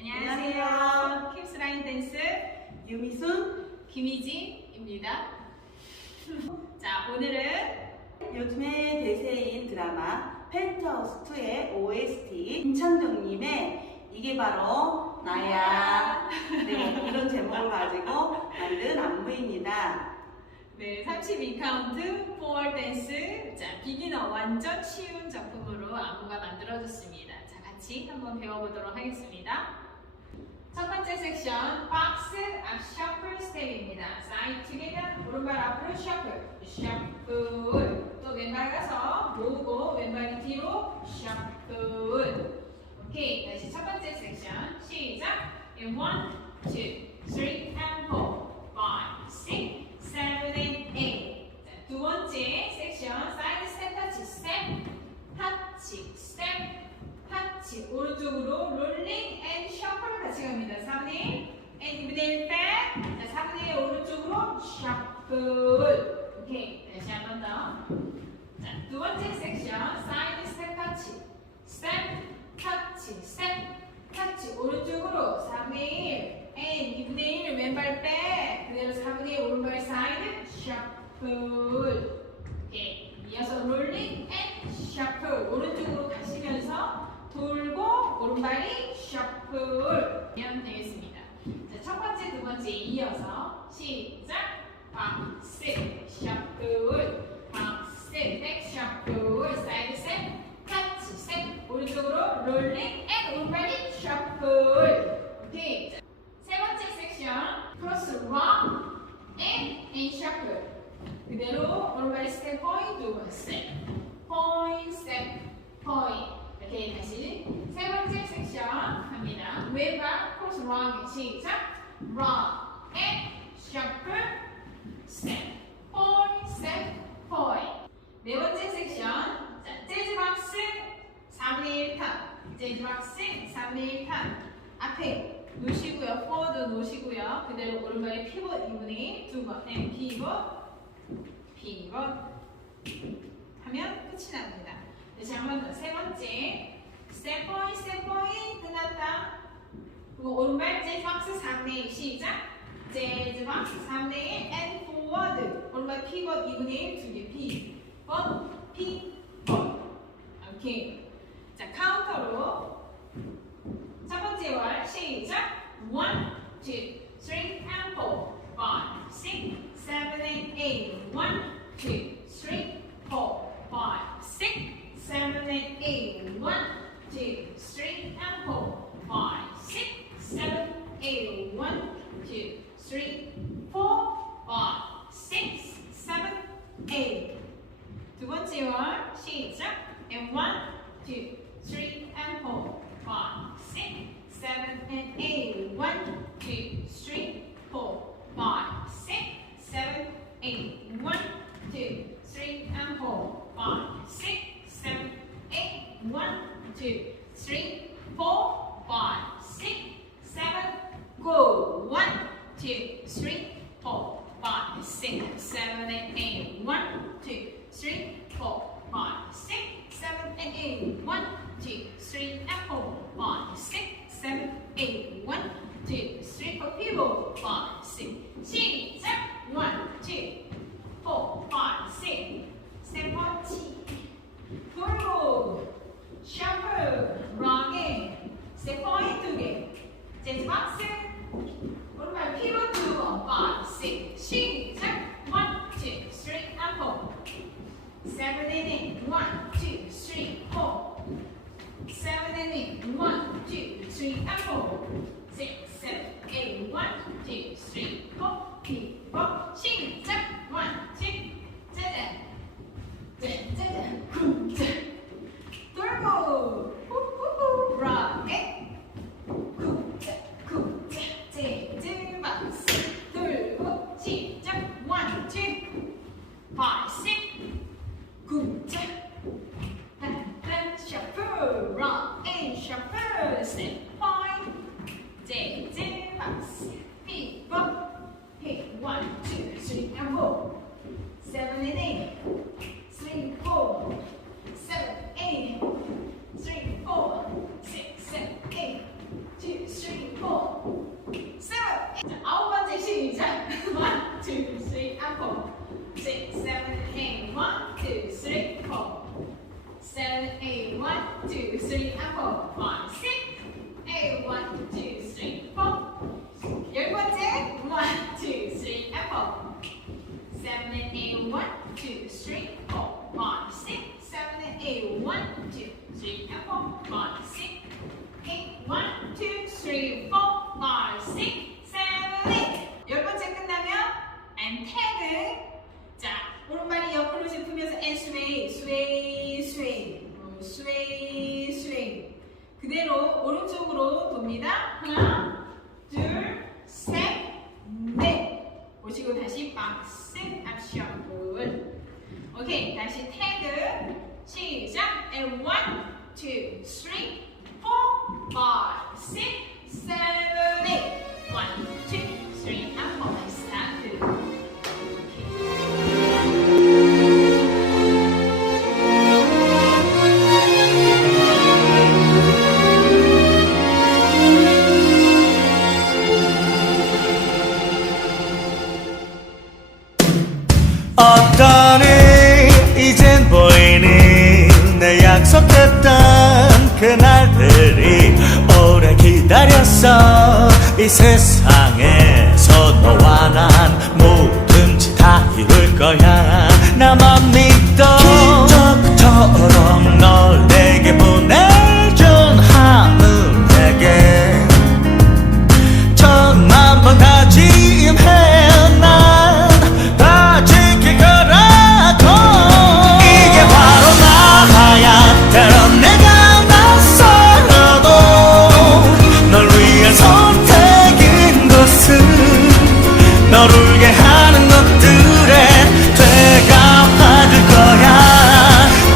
안녕하세요. 킴스라인댄스 유미순, 김희진입니다. 자, 오늘은 요즘의 대세인 드라마 펜트하우스2의 OST 김창정님의 이게 바로 나야, 네, 이런 제목을 가지고 만든 안무입니다. 네, 32카운트 포월 댄스. 자, 비기너 완전 쉬운 작품으로 안무가 만들어졌습니다. 자, 같이 한번 배워보도록 하겠습니다. 첫 번째 섹션 박스 앞 셔플 스텝입니다. 사이드 투게더, 오른발 앞으로 셔플, 셔플. 또 왼발 가서 모으고 왼발이 뒤로 셔플. 오케이, 다시 첫 번째 섹션 시작. In 1, 2, 3 and 4, 5, 6, 7, 8. 자, 두 번째 섹션 사이드 스텝 터치, 스텝 터치, 스텝 터치. 오른쪽으로 롤링 앤 셔플 같이 갑니다. 3분의 1 앤 2분의 1 백. 자, 3분의 1 오른쪽으로 셔플. 오케이, 다시 한 번 더. 자, 두 번째 섹션 사이드 스텝 터치, 스텝 터치, 스텝 터치. 오른쪽으로 3분의 1 앤 2분의 1 왼발 백. 그대로 4분의 1 오른발 사이드 셔플. 오케이, 이어서 롤링 앤 셔플. 오른쪽으로 가시면서 돌고 오른발이 셔플 하면 되겠습니다. 자, 첫 번째, 두 번째 이어서 시작. 박스 셔플, 박스 백 셔플, 사이드 스텝 터치 스텝. 오른쪽으로 롤링 앤 오른발이 셔플. 오케이. 자, 세 번째 섹션 크로스 락 앤 셔플. 그대로 오른발이 스텝 포인트, 두 번 스텝 포인트, 스텝 포인트. 오케이, 다시 세 번째 섹션 갑니다. 왼발 크로스 락 시작. 락 앤 셔플, 스텝 포인트, 스텝 포인트. 네 번째 섹션 자, 재즈 박스 4분의 1 턴, 재즈 박스 4분의 1 턴. 앞에 놓으시고요, 포워드 놓으시고요. 그대로 오른발에 피벗 2분의 1 두 번, 네, 피벗 피벗 하면 끝이 납니다. 다시 한 번 더. 세 번째 스텝 포인트, 스텝 포인트 끝났다. 그리고 오른발 재즈 박스 3분의 1 시작. 재즈 박스 3분의 1 앤 포워드. 오른발 피벗 2분의 1 두 개 피벗 피벗. 오케이. 자, 카운터로 첫 번째 월 시작. 1, 2, 3 and 4, 5, 6, 7 and 8. 1, 2, 3, 4, 5, 6, 7 and 8. 1, 2, 3 and 4, 5, 6, 7, 8. 1, 2, 3, 4, 5, 6, 7, 8. 두 번째 월 시작. And 1, 2, 3 and 4, 5, 6, 7 and 8. 1, 2, 3, 4, 5, 6, 7, 8. 1, 2, 3 and 4, 5, 6, 7, 8. 1, 2, 3, 4, 5, 6, 7. Go. 1, 2, 3, 4, 5, 6, 7 and 8. 1, 2, 3, 4, 5, 6, 7 and 8. 1, 2, 3 and 4, 5, 6, 7, 8. 1, 2, 3, 4, pivot. 5, 6. 시작. 1, 2, 4, 5, 6. 스텝 터치. 돌고. 셔플. 락인. 스텝 포인트 두 개. 재즈 박스. 오른발 피벗 두 번. 5, 6. 시작. 1, 2, 3 and 4. 7 and 8. 1, 2, 3, 4. 7 and 8. 1, 2, 3 and 4. 6, 7, 8. 1, 2, 3, 4. pivot. 시작. 1, 2. 짜잔. 짜잔. 쿵짜. 돌고. 후후후. 락에. 쿵짜. 쿵짜. 재즈 박스. 돌고. 시작. 1, 2, 5, 6. 쿵짜. 셔플. 락 앤 셔플. 스텝 포인트. 재즈 박스. 피벗. 4 7 8 1 2 3 and 4 5 6 8 1 2 3 4 열 번째 1 2 3 and 4 7 8 1 2 3 4 5 6 7 8 1 2 3 and 4 5 6 8 1 2 3 4 5 6 7 8 열 번째 끝나면 and tag 자 오른발이 옆으로 짚으면서 and sway sway sway sway sway 그대로 오른쪽으로 돕니다. 하나 둘셋넷 보시고 다시 박스 액션 굿 오케이 다시 태그 시작 and 1 2 3 4 5 6 7 8 1 2 3 and 4 스타트 어떠니 이젠 보이니 내 약속했던 그날들이 오래 기다렸어 이 세상에서 너와 난 뭐든지 다 이룰 거야 나만 믿어 기적처럼 널 내게 보내준 하늘에게 천만 번 다짐해 때론 내가 낯설어도 널 위한 선택인 것은 널 울게 하는 것들에 되가 받을 거야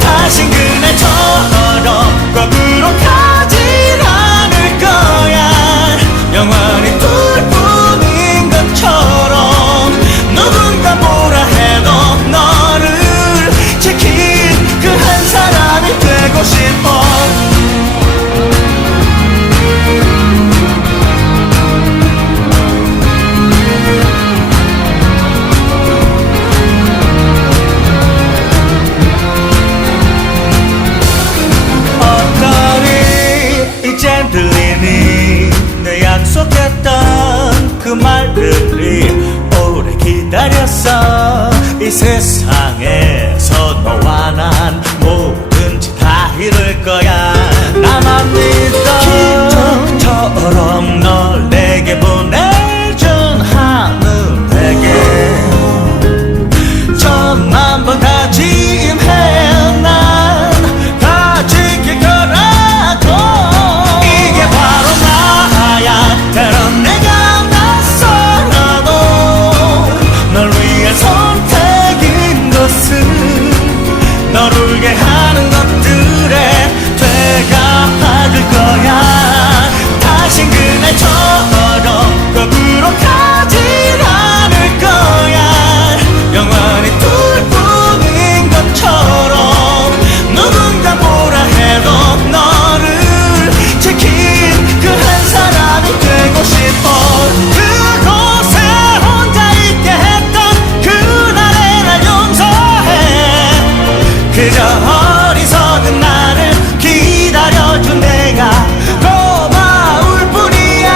다신 그날처럼 거꾸로 가진 않을 거야 영원히 둘뿐인 것처럼 누군가 뭐라 해도 너를 지킬 그 한 사람이 되고 싶어 어떠니 이젠 들리니 내 약속했던 그 말들이 오래 기다렸어 이 세상에서 너와 난 뭐든지 다 이룰 거야 나만 믿어 기적처럼 널 내게 보내준 하늘에게 천만 번 다짐해 난 다 지킬 거라고 이게 바로 나야 때론 내가 낯설어도 널 위한 선택인 것은 널 울게 하는 것들에 되가 받을 거야 다신 그날처럼 거꾸로 가진 않을 거야 영원히 둘뿐인 것처럼 누군가 뭐라 해도 너를 지킨 그 한 사람이 되고 싶어 그곳에 혼자 있게 했던 그날의 날 용서해 그저 어리석은 나를 기다려준 내가 고마울 뿐이야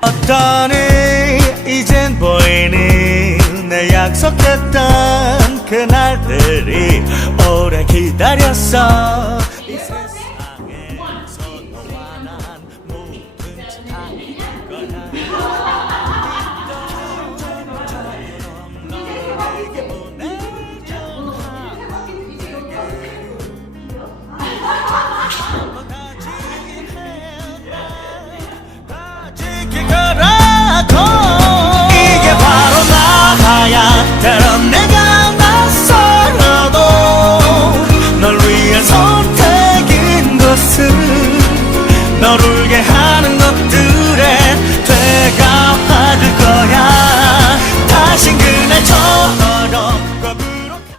어떠니 이젠 보이니 내 약속했던 그날들이 오래 기다렸어